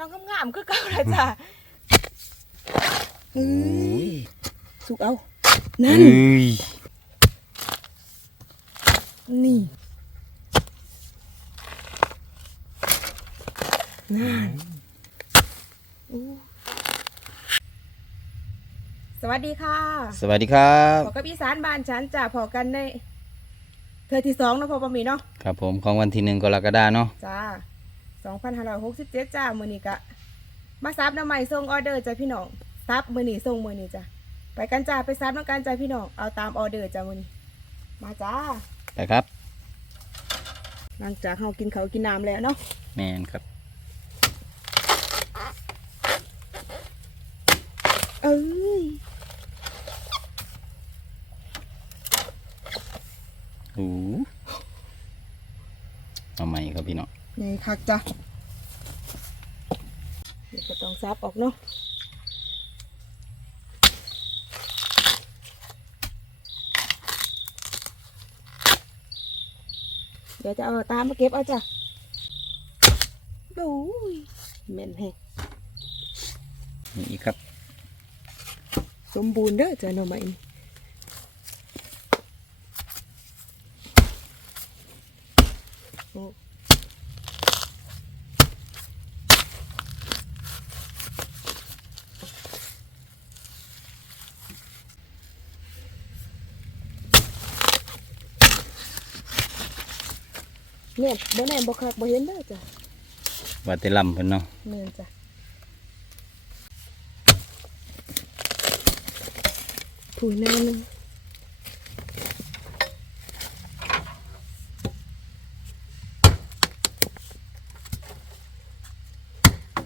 น้องงามๆคือเก่าเลยจ้ะเฮ้ยสุกเอา นั่นเอ้ยนี่ นั่นอู้สวัสดีค่ะ สวัสดีครับพอกับอีสานบ้านฉันจ้ะพอกันในเธอที่สองเนาะพอประมีเนาะ ครับผมของวันที่หนึ่งกรกฎาเนาะ จ้า สองพันห้าร้อยหกสิบเจ็ดจ้ามือนี้กะมาซับน้ำใหม่ส่งออเดอร์จ้ะพี่น้องซับมือนี้ส่งมือนี้จ้ะไปกันจ้าไปซับน้ำกันจ้าพี่น้องเอาตามออเดอร์จ้ามือนี้มาจ้าไปครับ หลังจากเรากินเขาวกินน้ำแล้วเนาะแมนครับเอ้ยโอ้เอาใหม่ครับ พี่น้องนี่คักจ้ะเดี๋ยวก็ต้องซับออกเนาะเดี๋ยวจะเอาตามมาเก็บเอาจ้ะดูยเหม็นแฮงนี่อีกครับ สมบูรณ์เด้อจ้ะหน่อไม้นี่โอ้ เนี่ยบ่แน่บ่คักบ่เห็นเด้อจ้ะว่าแต่ลำเพิ่นเนาะแม่นจ้ะถุยน้ำนึง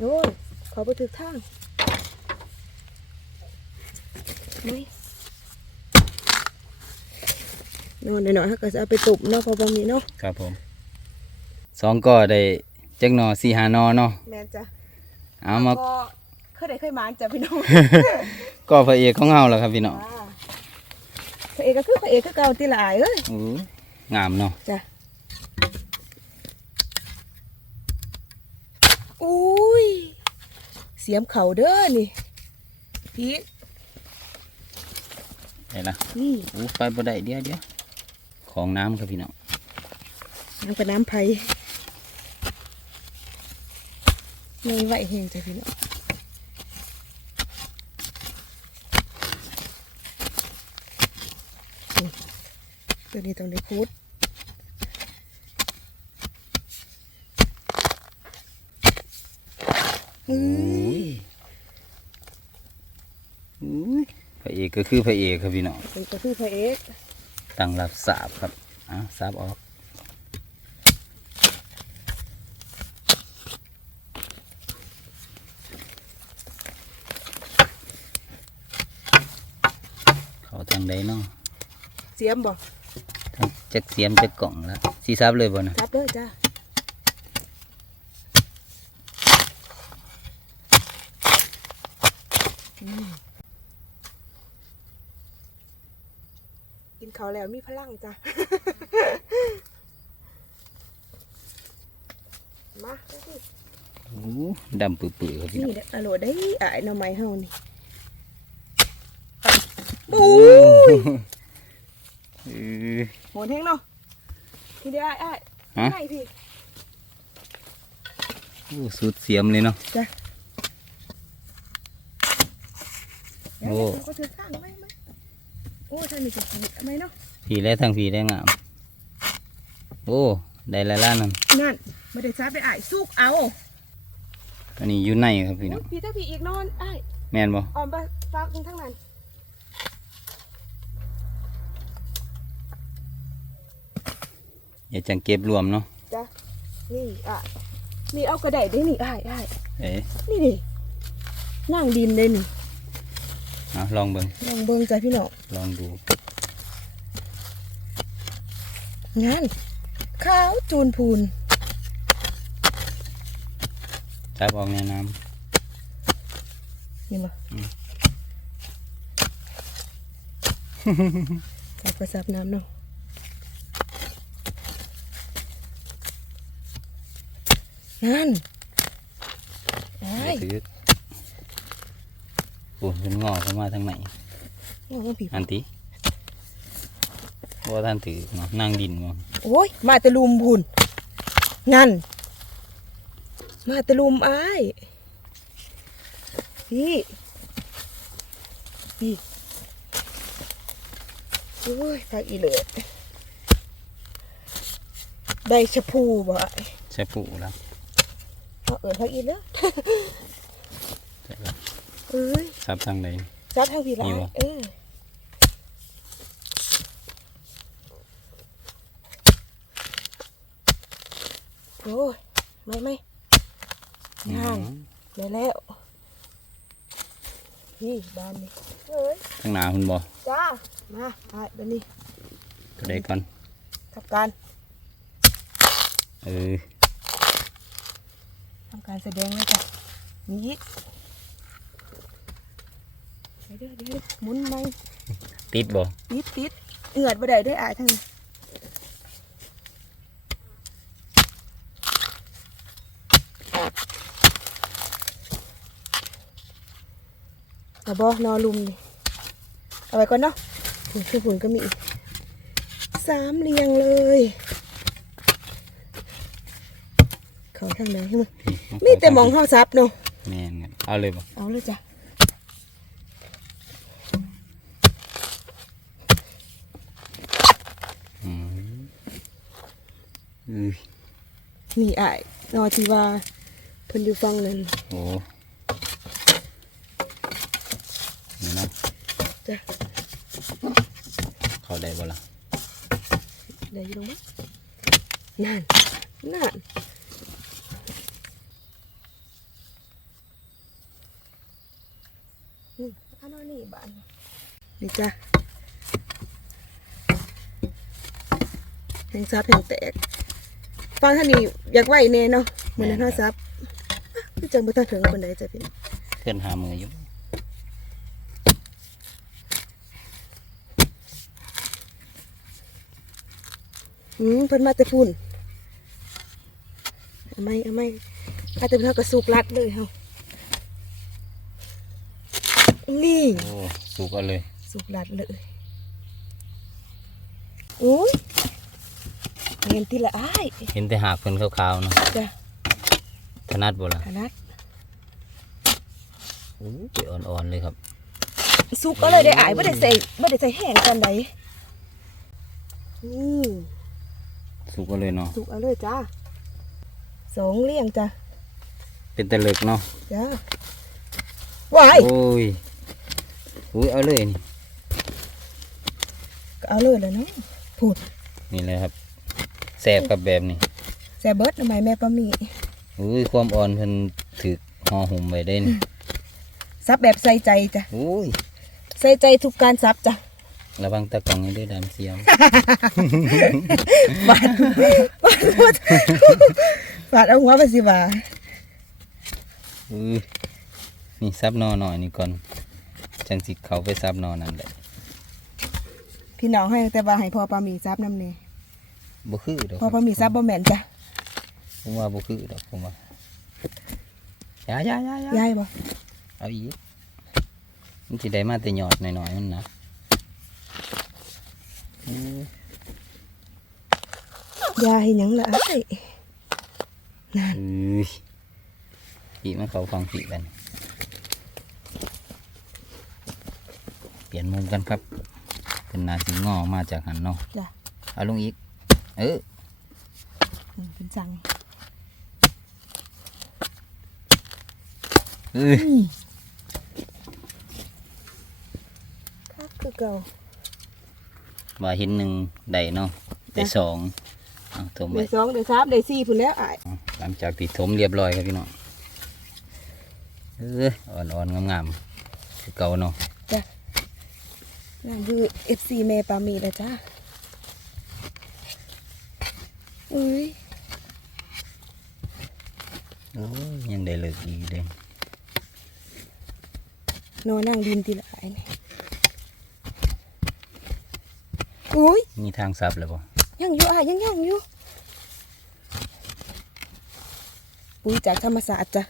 โอ้ยขอไปถึกทางไม่นอนหน่อยๆฮะก็จะเอาไปตุบเนาะพอบะมีเนาะครับผม สองก็ได้จักหนอสี่หานอเนาะแม่นจ้ะเอามาก็เคยได้เคยมาจ้ะพี่น้องก็พระเอกของเฮาแล้วครับพี่น้องจ้าพระเอกก็คือพระเอกคือเก่าตีหลายเอ้ยโอ้งามเนาะจ้ะอุ้ยเสียมเข่าเด้อนี่พีกได้ละนี่โอ้ไปบ่ได้เดี๋ยวเดี๋ยวของน้ำครับพี่น้องน้ำกับน้ำไผ่ ไม่ไหวเฮงจ้ะพี่น้องนี่ตัวนี้ต้องได้คูดอืมอุ้ยพระเอกก็คือพระเอกครับพี่น้อง เป็นก็คือพระเอก ตั้งรับสาบครับอะสาบออก เขาทางใดเนาะ เสียมบ่ทางจักเสียมจักกล่องแล้วสีซับเลยบ่นะรับเด้อจ้าอืมกินเขาวแล้วมีพลังจ้ะ มาเอาสิโอ้ดำปื้อๆครับพี่นี่น้องเด้ออร่อยได้อายหน่อไม้เฮานี่บู๊ย เออโหดแห้งเนาะพี่ได้อ้ายฮะอ้ายพี่โอ้สุดเสียมเลยเนาะจ้ะโอ้เดี๋ยวก็ถือข้างไว้ไหมโอ้ท่านนี่จะถือทำไมเนาะผีและทางผีและงามโอ้ได้และล่านั่นนั่นไม่ได้ซับได้อ้ายสุกเอาอันนี้อยู่ในครับพี่น้อุ๊อยงพี่ถ้าพี่อีกนอนอ้ายแม่นบ่ออมไปฟักทั้งนั้น อย่าจังเก็บรวมเนาะจ้ะนี่อะนี่เอากระไดได้นี่อ้ายอ้ายเอ๊ะนี่ดินั่งดินได้นี่เอาลองเบิ่งลองเบิ่งจ้ะพี่น้องลองดูงานขาวจูนพูนจับออกในน้นี่มาอืมจับกระซับน้ำเนาะ งานอ่าถือโอ้ยมันงอกเข้ามาทางไหนน้องผีอันติว่าท่านถือเนาะนั่งดินมั้งโอ้ย มาแต่ลุมพุ่นนั่น มาแต่ลุมอ้ายพี่พี่โอ้ยพักอีเหลือได้ชะพูบ่อ้ายใช่ผูแล้ว เอาเอินพักอีเหลือใช่ปะเอ้ยซับทางใดจับทางผีละนี่อ้าบ่ยเออโอ้ยไม่ไม่นั่นอืมได้แล้วพี่บ้านนี่เอ้ยข้างหน้าคุณบ่จ้า มาไปเดี๋ยวนี้ตัวใดก่อนทำการเออ ทำการแสดงเลยจ้ะมียิกเดี๋ยวเดี๋ยวเดี๋ยวหมุนไหมติดบ่ติดติดเหงือดบ่ได้ได้อายทั้งนี้เอาบ่นอลุมนี่เอาไว้ก่อนเนาะถึงคือผุนก็มีอีกสามเรียงเลย เขาทางไหนให้มึงมีแต่หมองเฮาซับเนาะแม่นครับเอาเลยบ่เอาเลยจ้ะอืมอือนี่อายนอที่ว่าเพิ่นอยู่ฟังนั้นโอ้นี่เนาะจ้ะเข้าได้บ่ล่ะเดี๋ยวอยู่ตรงนั้นนั่น นั่นนี่เอานอนนี่บ้านนี่จ้ะแห่งซับแห่งแตกฟังท่านนี้อยากไหวแน่เนาะเหมือนนั้นเท่าซับอะคือจังบ่ทันถึงคนใดจ้ะพี่เพื่อนหามืออยู่อืมเพิ่นมาแต่พุ่นเอาไม่เอาไม่ถ้าแต่เพิ่นเฮาก็สุกรัดเลยเฮา นี่ โอ้สุกเอาเลย สุกรัดเลยโอ้ยเห็นทีละอ้ายเห็นแต่หากเพิ่นขาวๆเนาะจ้ะถนัดบ่ล่ะขนาดโอ้ยอ่อนๆเลยครับ สุกก็เลยได้อ้ายบ่ได้ใส่บ่ได้ใส่แห้งกันใดอืมสุกเอาเลยเนาะสุกเอาเลยจ้าสองเลี้ยงจ้ะเป็นแต่เลิกเนาะจ้าว้ายโอ้ย อุ้ยเอาเลยนี่ก็เอาเลยแล้วเนาะพูดนี่เลยครับแสบกับแบบนี้แซ่บเบิดทำไมแม่ปลาหมีอุ้ยความอ่อนเพิ่นถือห่อหุ่มไว้ได้นี่ซับแบบใส่ใจจ้ะอุ้ยใส่ใจทุกการซับจ้ะระวังตะกล่องนี้ด้วยดำเสียมบาดบาดบาดบาดเอาหัวไปสิบ่าอุ้ยนี่ซับนอหน่อยนี่ก่อน จังสิเขาไปซับนอนั่นแหละพี่น้องให้แต่ว่าให้พ่อปลาหมีซับน้ำเนยบ่คือดอกพ่อปลาหมีซับบ่แม่นจ้ะผมว่าบ่คือดอกผมว่าอย่าอย่าอย่าอย่ายายบ่เอาอีกมันสิได้มาแต่หยอดหน่อยๆมันนะอือยายเห็นหยังละอ้ายนั่นอุ้ยผีมันเขาฟังผีกัน เป ลี่ยนมุมกันครับเป็นนาสีงอมาจากหันเนาะจ้ะเอาลงอีก เอออืมเป็นจังเอ้ยนี่คักคือเก่าว่าเห็นหนึ่งได้เนาะได้จ้ะสองเอาถมไปเดี๋ยวสองเดี๋ยวสามเดี๋ยวสี่พุ่นแล้วอ้ายหลังจากติดถมเรียบร้อยครับพี่น้องเอออ่อนๆงามๆคือเก่าเนาะ นั่นคือเอฟซีเมปามีนะจ๊ะอุ้ยโอ้ยังได้เลยอีเด้งนอนนั่งดินตีละไอ้นี่อุ้ยมีทางซับเลยบ่ยังอยู่อะยังยังอยู่ปุ๋ยจากธรรมศาสตร์จ้ะ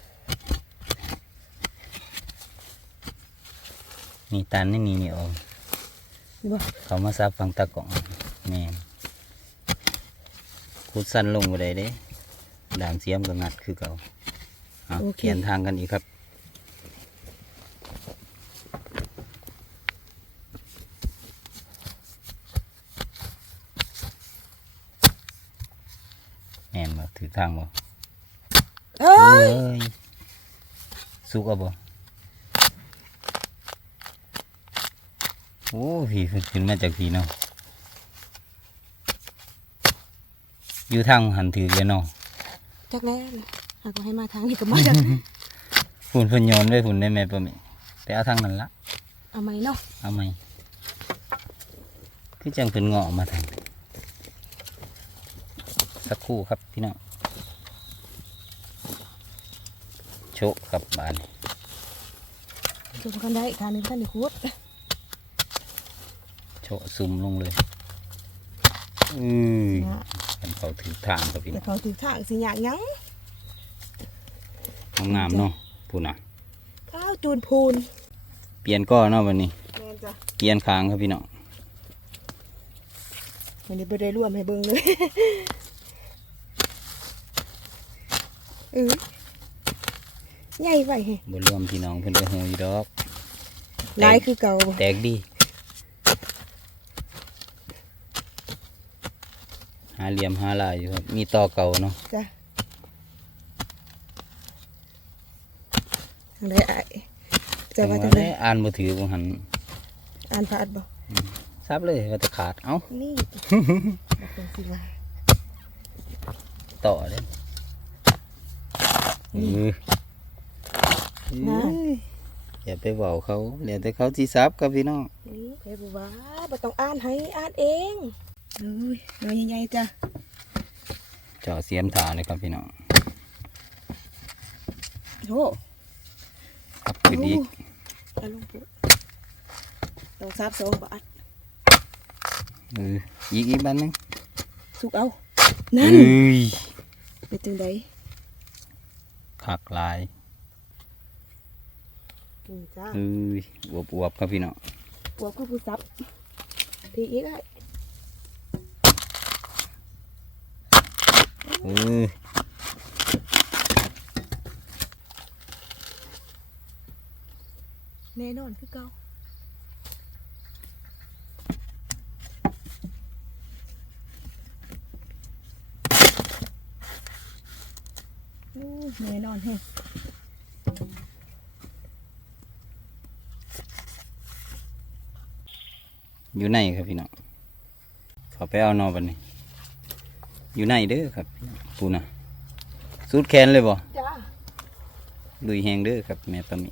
มีตันนี่นี่นี่ออ บ่เขามาซับฟังตะกล่องแม่นคุดสั้นลงไปได้เด้ด่างเสียมก็งัดคือเก่าเอาเปลี่ยนทางกันอีกครับแม่นบ่ถือทางบ่เอ้เอ้ยยสุกเอาบ่ โอ้พี่เพิ่นขึ้นมาจากพี่เนาะอยู่ทางหันถือเลยเนาะจักแน่นะหากว่าให้มาทางนี้ก็มาจักฝุ่นเพิ่นโยนไว้ฝุ่นได้แม่ปะแม่ไปเอาทางนั้นละเอาไหมเนาะเอาไหมคือจังเพิ่นเงาะมาทางสักครู่ครับพี่น้องโชะกับบานจุ่มกันได้ทางนี้ท่านได้คุด โชะซุ่มลงเลยอือนะกันเขาถือทางครับพี่แต่น้องเขาถือทางสิหยากหยังงามๆเนาะพูดนะข้าวจูนพูนเปลี่ยนก้อเนาะวันนี้ แม่นจ้ะเปลี่ยนคางครับพี่น้องวันนี้บ่ได้ร่วมให้เบิ่งเลยเออใหญ่ไว้ให้บ่รวมพี่น้องเพิ่นก็ฮู้อยู่ดอก หลายคือเก่าบ่แตกดี หาเหลี่ยมหาลายอยู่ครับ มีต่อเก่าเนาะจ้ะทางใดอ้ายจะว่าจัจังงหวะไดได้อ่านบ่ถือบ่หันอ่านพลาดบ่ซับเลยว่าจะขาด เอ้า นี่บ่เป็นสิว่าต่อเลยเออน่าอย่าไปเว้าเขาเดี๋ยวแต่เขาสิซับครับพี่น้องนี่เฮ้ยบ่ว่าบ่ต้องอ่านให้อ่านเอง อุ้ยน้อยใหญ่ๆจ้ะเจาะเสียมถาเลยครับพี่น้องโอ้ครับขึ้นอีกเอาลงปุ๊บต้องซับสองบาทเอออีกอีกบ้านหนึงสุกเอา นั่นเอ้ยเป็นจังไดคักหลายนี่จ้าเอ้ยอวบๆครับพี่น้องปวกคือผู้ซับพี่อีกไอ้ เออแน่นอนคือเก่าแน่นอนแฮะอยู่ในครับพี่น้องขาไปเอานอบันนี้ อยู่ในเด้อครับปูนะสุดแขนเลยบ่จ้าลุยแหงเด้อครับ แม่ปะมิ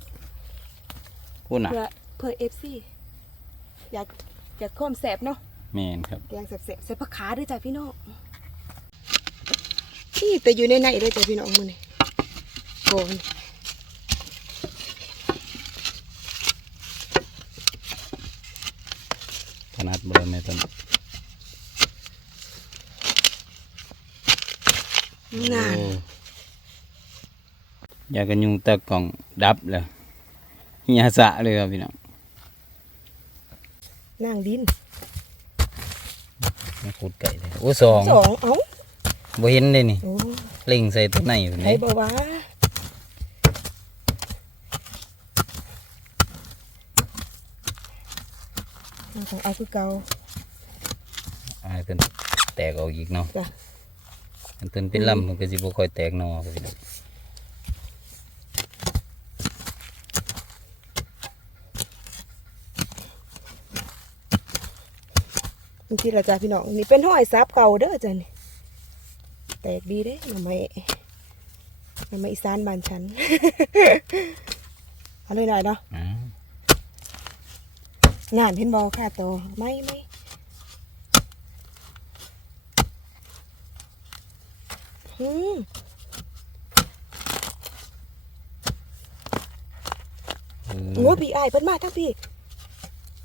พูดนะเพื่อเพื่อเอฟซีอยากอยากความแสบเนาะแม่นครับแกงแสบๆใส่ผักขาด้วยจ้ะพี่น้องนี่แต่อยู่ในในเลยจ้ะพี่น้องมือนี่โกนถนัดบ่เลยแม่ปะมิ งานโอ้อยากกันยุงตะกล่องดับแล้วเฮียสะเลยครับพี่น้องนางดินมาขุดไก่เลยโอ้สองสองเอ้าบ่เห็นเลยนี่โอ้เล็งใส่ตัวไหนอยู่ใครนี่บอกว่าเอาของเอาคือเก่าอ่าเพิ่นแตกออกอีกเนาะจ้ะ อันเพิ่นเป็นลำมันก็สิบ่ค่อยแตกหนอครับพี่น้องจริงๆละจ้ะพี่น้องนี่เป็นห้อยซับเก่าเด้อจ้ะนี่แตกดีเด้หน่อไม้หน่อไม้อีสานบ้านฉัน เอาเลยหน่อยเนาะอ่างานเห็นบอค่ะโตไม่ไม่ อืมเออโอ้พี่ไอ้ายเพิ่นมาทั้งพี่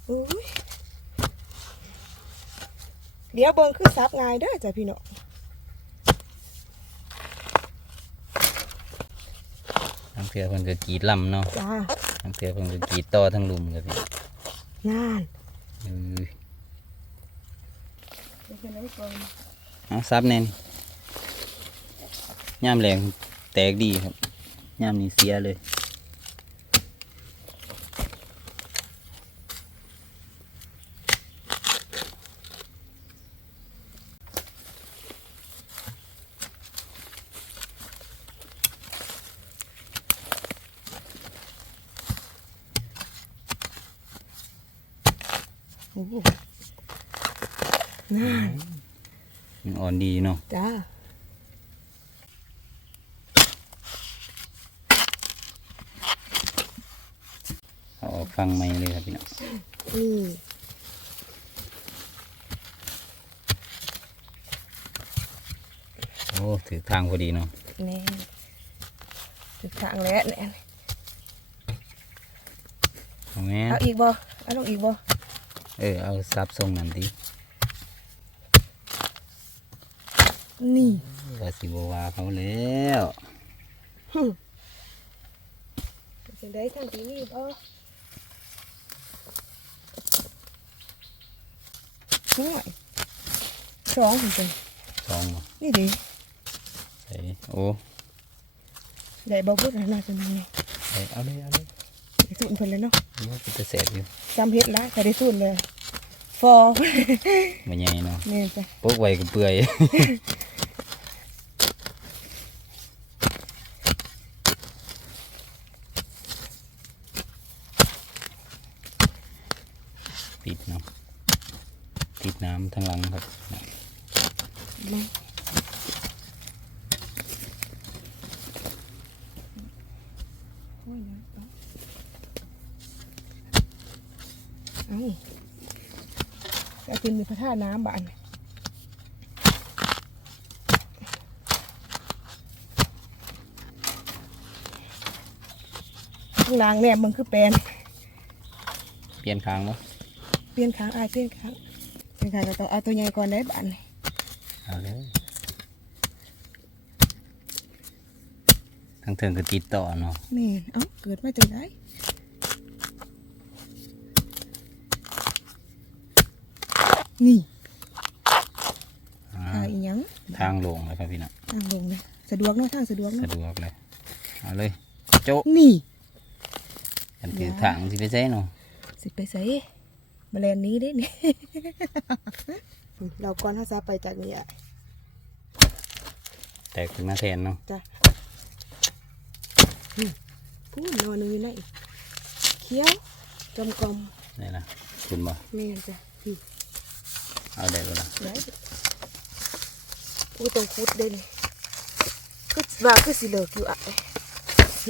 อุ้ยเดี๋ยวเบิ่งคือซับง่ายเด้อจ้ะพี่น้องทั้งเทื่อเพิ่นก็กรีดลำเนาะจ้าทั้งเทื่อเพิ่นก็กรีดต่อทั้งลุมครับพี่งานเออเดี๋ยวเป็นอะไรก่อนเอาซับแน่น ย่ามแรงแตกดีครับย่ามนี้เสียเลย โอ้โหงาน มันอ่อนดีเนาะ จ้า เอาออกฟังไม่เลยครับพี่น้อง นี่ โอ้ถือทางพอดีเนาะแน่ถึงทางแล้วแน่เอาแม่เอาอีกบ่เอาลงอีกบ่เออเอาซับทรงนั่นดินี่ว่าสิบว่าเขาแล้วฮึจังได้ทางที่นี่บ่น้อยสองถึงจังสองบ่นี่ดิใส่ โอ้ได้บ่พูดอะไรน่าจะมีใส่เอาเลยเอาเลยได้สูนเพิ่นเลยเนาะว่าเป็นตะแสบอยู่จำเฮ็ดละใครได้สูนเลยฟอมันใหญ่เนาะนี่จ้ะปกไว้ก็เปื่อยติดเนาะติดน้ำทั้งหลังครับ มาโอ้ยนะเอาเอา จะกินมีพระธาตุน้ำบานข้างล่างแนมมึงคือแปลนเปลี่ยนคางมั้เปลี่ยนค้างอายเปลี่ยนค้างเปลี่ยนค้างก็ต้องเอาตัวใหญ่ก่อนได้บานนี่เอาเลยทั้งเทิงก็ติดต่อเนาะแม่นเอ้าเกิดมาจากไห นนี่อ่าทางอีหยังทางลงเลยครับพี่น้องทางลงนะสะดวกเนาะทางสะดวกสะเนาะดวกเลยเอาเลยโจ๊ะนี่อันถือทางสิไปใช้เนาะสิไปใส่แมลงนี้ได้นี่เราก่อนถ้าซาไปจากนี้อะแตกขึ้นมาแทนเนาะจ้ะอืมพูดนอนหนึงอยู่ไหนเคี้ยวจมกลมนี่นะคุณบ่แม่นจ้ะอืม เอาได้บ่ล่ะได้อู้ตรงคุดเด่นก็ว่าคือสิเลิกอยู่อะ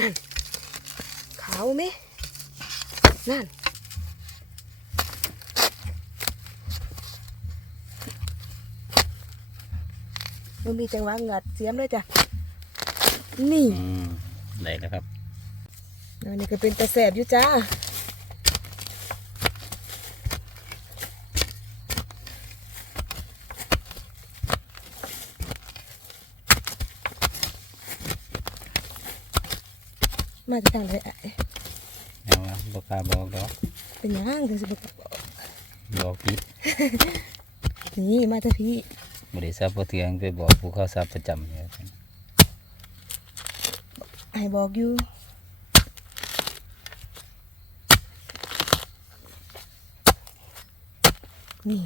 นั่นขาวไหมนั่นมันมีจังหวะงัดเสียมด้วยจ้ะ นี่อืมได้แล้วครับอันนี้ก็เป็นตะแสบอยู่จ้า มาจะทางไหนอะเอาว่าบ่กล้าบอกดอกเป็นหยังถึงสิบบอกบอกผิดนี่มาจะพี่บ่ได้ซับบ่เทืองไปบอกผู้เขาซับประจำเนี่ยไอ้บอกอยู่นี่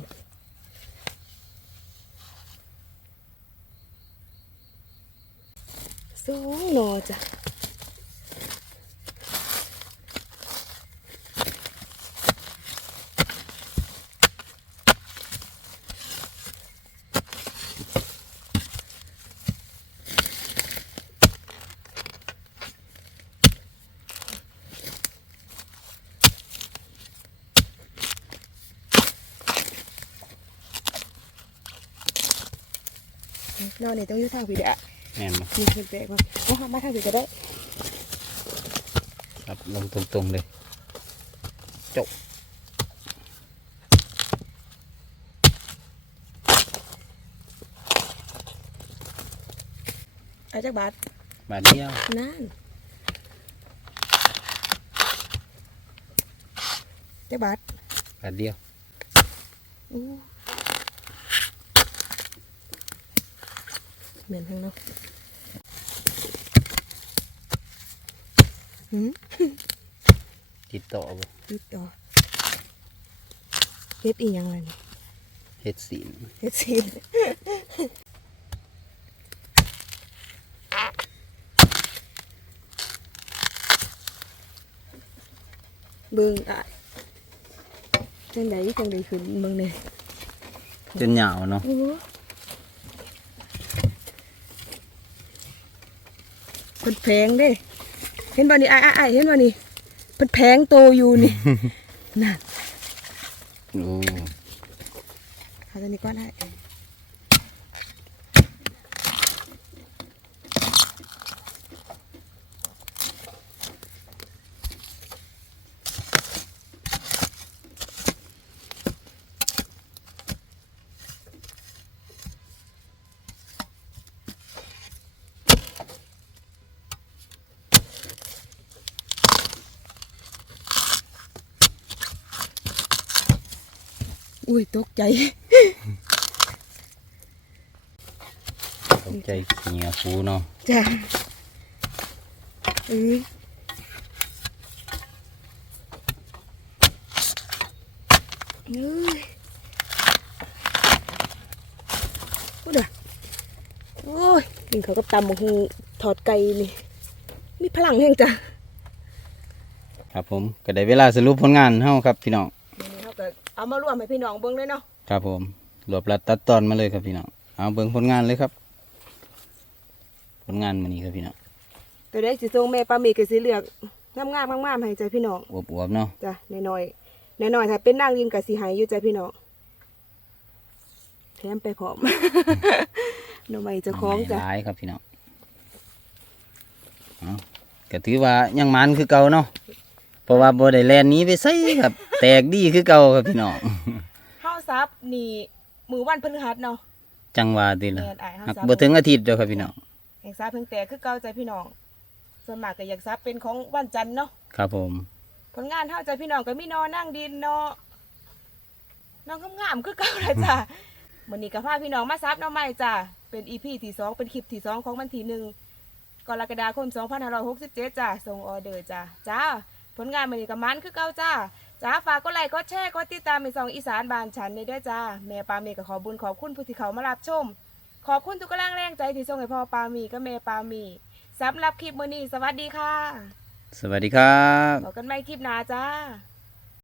สูงหนอจ้ะ นอนนี่ต้องอยู่ทางพี่เด้อแม่นบ่มีคือแปลกว่าโอ้มาทางพี่ก็ได้ครับลงตรงๆเลยโจ๊ะเอาจากบาทบาดเดียวนั่นจากบาทบาทเดียวอู้ เหมือนทั้งเนาะหืมติดต่อบ่ติดต่อเฮ็ดอีหยังไงนี่เฮ็ดศีลเฮ็ดซีนเบิ่งอะจังไดจังไดขึ้นเบิ่งแหน่จนเหยาวเนาะ โอ้โห เพิ่นแพงเด้ เห็นบ่นี่อ้ายอ้ายๆๆเห็นบ่นี่เพิ่นแพงโตอยู่นี่น่ะโอ้เอาตัวนี้ก่อนได้ อุ้ยตกใจตกใจเหียฟูเนาะจ้ะเอ้ยเอ้ยพูดอะโอ้ยกินเขาวกับตำหมูหูถอดไก่นี่ มีพลังแห่งจ้ะครับผมก็ได้เวลาสรุปผลงานเฮาครับพี่น้องนี่ เขาก็เอามารวมให้พี่น้องเบิ่งเลยเนาะครับผมรวบรัดตัดตอนมาเลยครับพี่น้องเอาเบิ่งผลงานเลยครับ ผลงานมื้อนี้ครับพี่น้องตัวได้สิทรงแม่ปลาหมีก็สิเลือกงามๆงามๆให้ใจพี่น้องอวบๆเนาะจ้ะน้อยๆน้อยๆถ้าเป็นนางยิมกับสีหายอยู่ใจพี่น้องแถมไปพร้อมหน่อไม้เจะคล้าของจ้ะหลายครับพี่น้องเอาก็ถือว่ายังมันคือเก่าเนาะเพ ราะว่าบ่ได้แล่นหนี้ไปไสครับ แตกดีคือเก่าครับพี่น้องข้าวซับนี่มือวันพฤหัสเนาะ จังว่าติล่ะแม่นอ้ายเฮาหักซับ บ่ถึงอาทิตย์เด้อครับพี่น้องแห่งซับเพิ่งแต่คือเก่าใจพี่น้อง ส่วนมากก็อยากซับเป็นของวันจันทร์เนาะ ครับผม ผลงานเฮาใจพี่น้องก็มีนอนั่งดินเนาะน้องงามๆคือเก่าเลยจ้ะมื้อนี้ก็พาพี่น้องมาซับหน้อไม้จ้ะเป็น EP ที่สองเป็นคลิปที่สองของวันที่หนึ่งกรกฎาคม2567จ้ะส่งออเดอร์จ้ะจ้า ผลงานมื้อนี้ก็มันคือเก่าจ้าจ้าฝากกดไลค์กดแชร์กดติดตามในสองอีสานบ้านฉันได้ด้วยจ้าแม่ปาเมก็ขอบุญขอบคุณผู้ที่เขามารับชม ขอบคุณทุกกำลังแรงใจที่ส่งให้พ่อปามีก็แม่ปามีสำหรับคลิปมื้อนี้สวัสดีค่ะ สวัสดีครับ พบกันใหม่คลิปหน้าจ้า